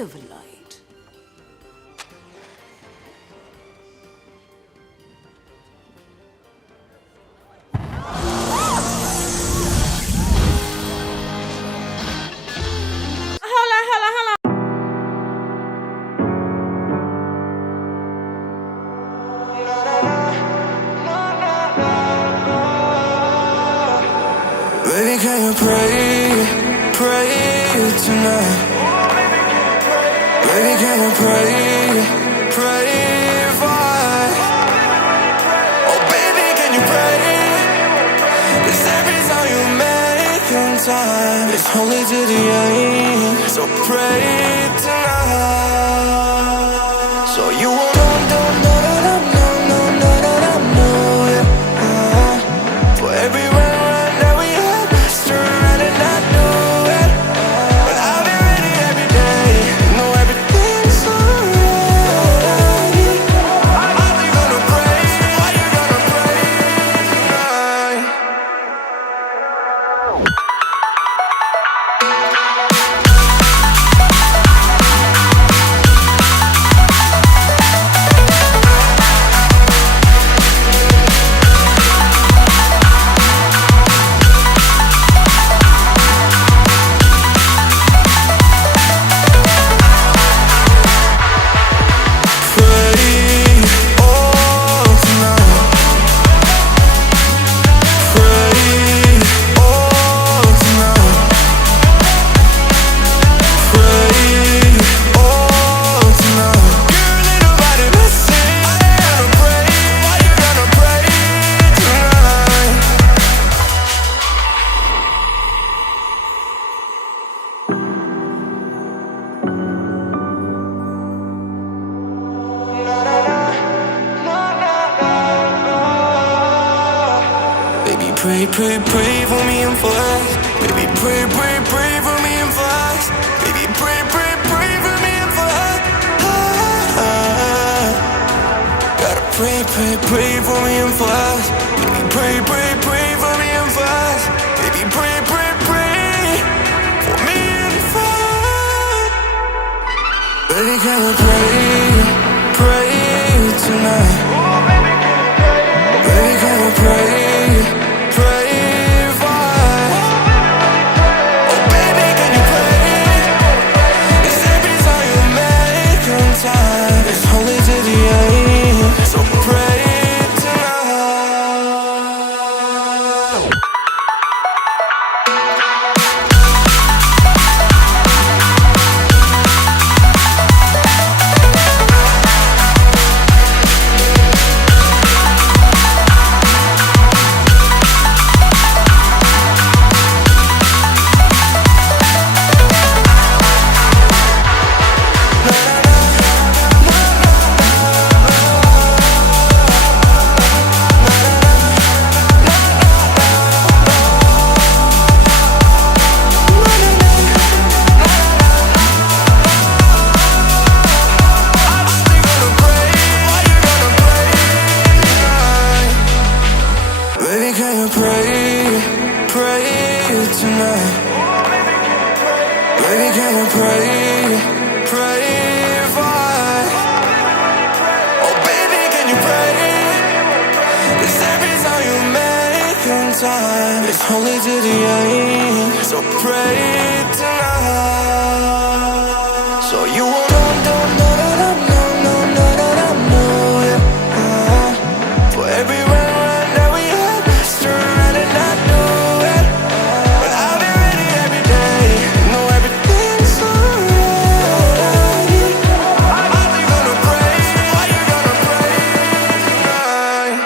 of light. Baby, can you pray tonight? Baby, can you pray oh, baby, can you pray? 'Cause every time you make time, it's only to the end. So pray tonight. So you won't know, for every run that we had, turn around and not do it. But I'll be ready every day, know everything's alright. Are you gonna pray? Are you gonna pray tonight? Pray for me and fast. Baby, pray for me and fast. Baby, pray for me and fast. Gotta pray for me and fast. Baby, pray for me and fast. Baby, pray for me and fast. Baby, can you pray tonight? Baby, can you pray fast? Oh, baby, can you pray? 'Cause every time you make time, it's only to the end. So pray tonight. Baby, can you pray tonight? Baby, can you pray fast? Oh, baby, can you pray? 'Cause every time you make time, it's only to the end. So pray tonight. So you won't know, yeah. For every run that we had, turn around and not do it. But I'll be ready every day, know everything's alright. Are you gonna pray? Are you gonna pray tonight?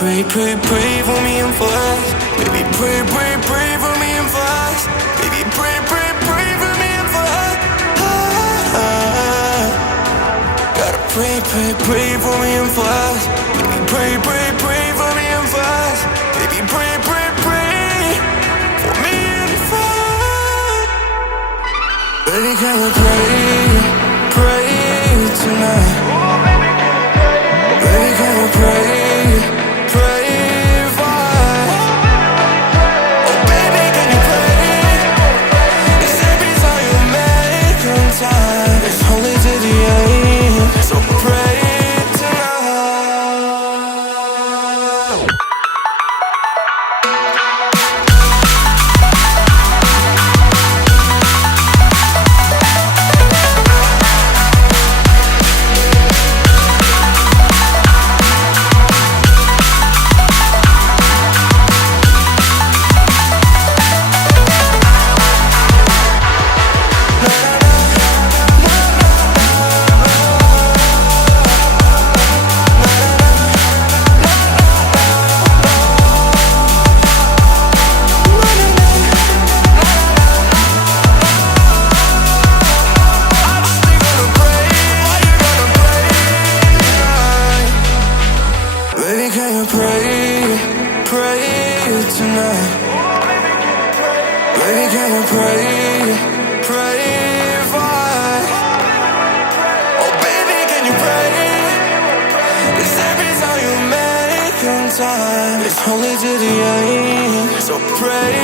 pray, pray, pray for me and for us. Baby, pray, pray, pray for me and for us. Baby, pray, pray, pray for me and for us. Gotta pray, pray, pray for me and for us. Baby, pray, pray, pray for me and for us. Baby, pray, pray, pray for me and for us. Baby, can we pray, pray tonight? Baby, can we pray, pray for us? Oh, baby, can you pray? It's every time you make on time. It's only to the end, so pray tonight. Baby, can you pray, pray tonight? Baby, can you pray, pray for us? Oh, baby, can you pray? It's every time you make on time. It's only to the end, so pray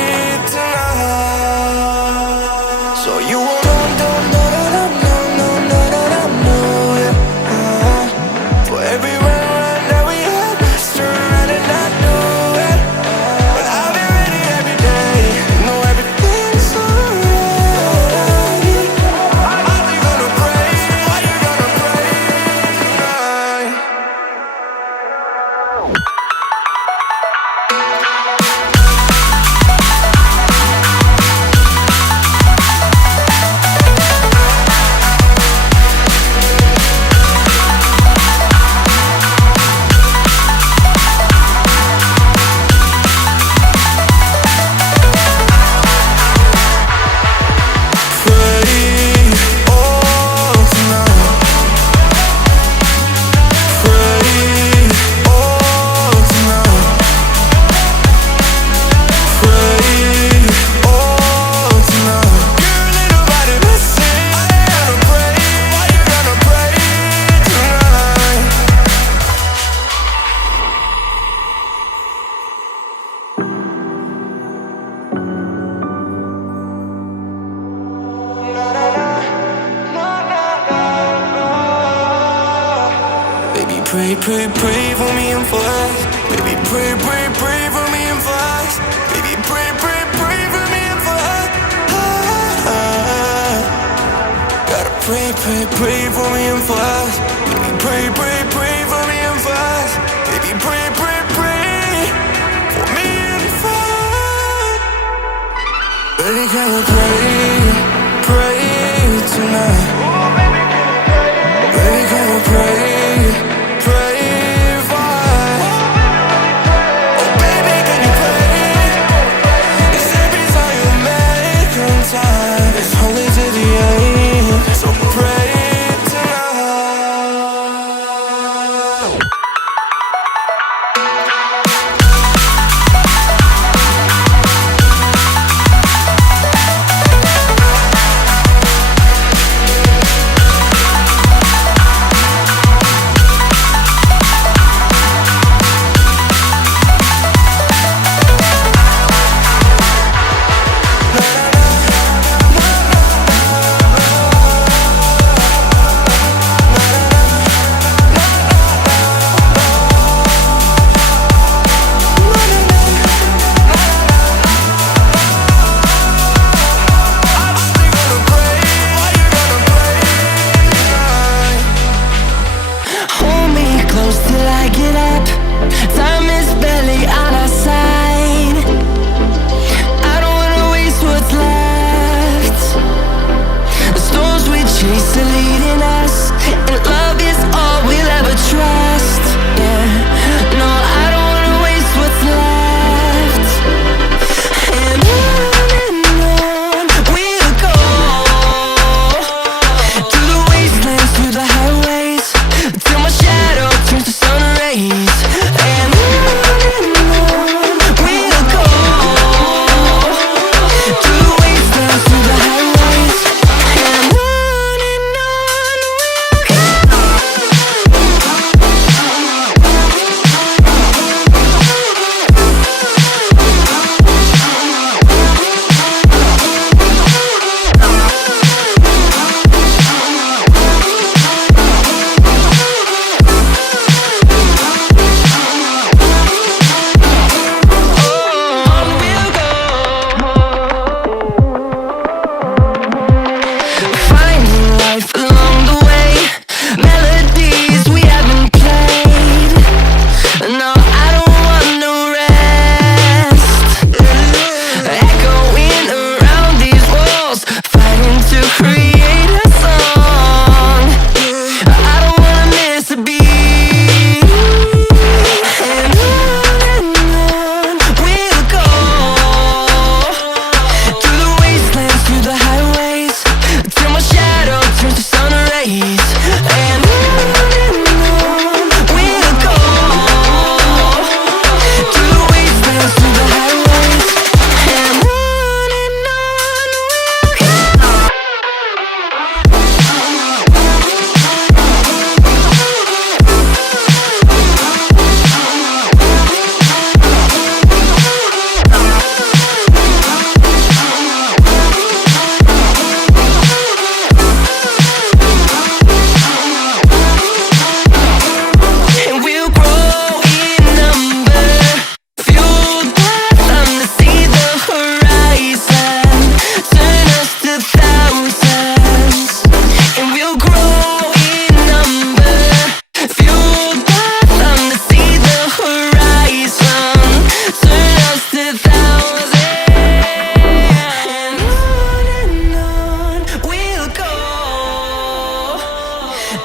tonight. So you won't for every run that we had, turn around and not do it. But I'll be ready every day. Know everything's alright. Are you gonna pray? Are you gonna pray tonight? Baby, pray, pray, pray for me and for us. Baby, pray, pray, pray for me and for us. Baby, pray, pray, pray for me and for us. Gotta pray, pray, pray for me and for us. Baby, pray, pray, pray for me and for us. Baby, pray, pray, pray for me and for us. Baby, can we pray, pray tonight? Baby, can we pray, pray for us? Oh, baby, can you pray? It's every time you make on time. It's only to the end, so pray tonight.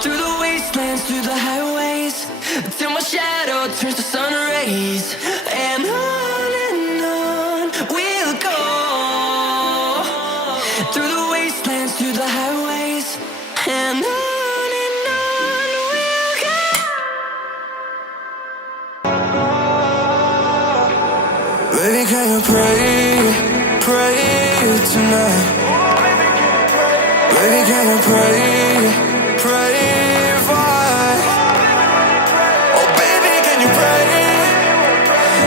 Through the wastelands, through the highways, till my shadow turns to sun rays. And on we'll go. Through the wastelands, through the highways, and on we'll go. Baby, can you pray tonight? Baby, can you pray for? Oh, baby, can you pray?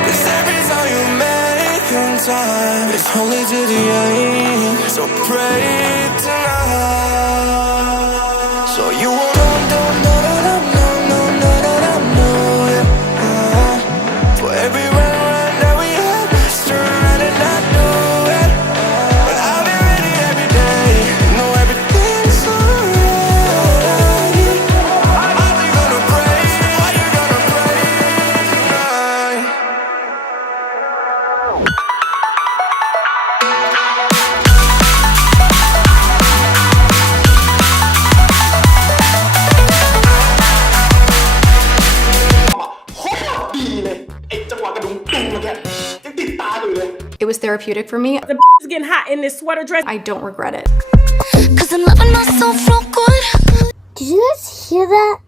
'Cause every time you make in time, it's only to the end. So pray tonight. So you won't for every run that we have, turn and I know it. But I'll be ready every day. Know everything's alright. Are you gonna pray? Are you gonna pray tonight? It was therapeutic for me. The is getting hot in this sweater dress. I don't regret it. 'Cause I'm loving myself real good. Did you guys hear that?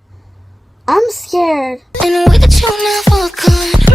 I'm scared. In a way that you never could.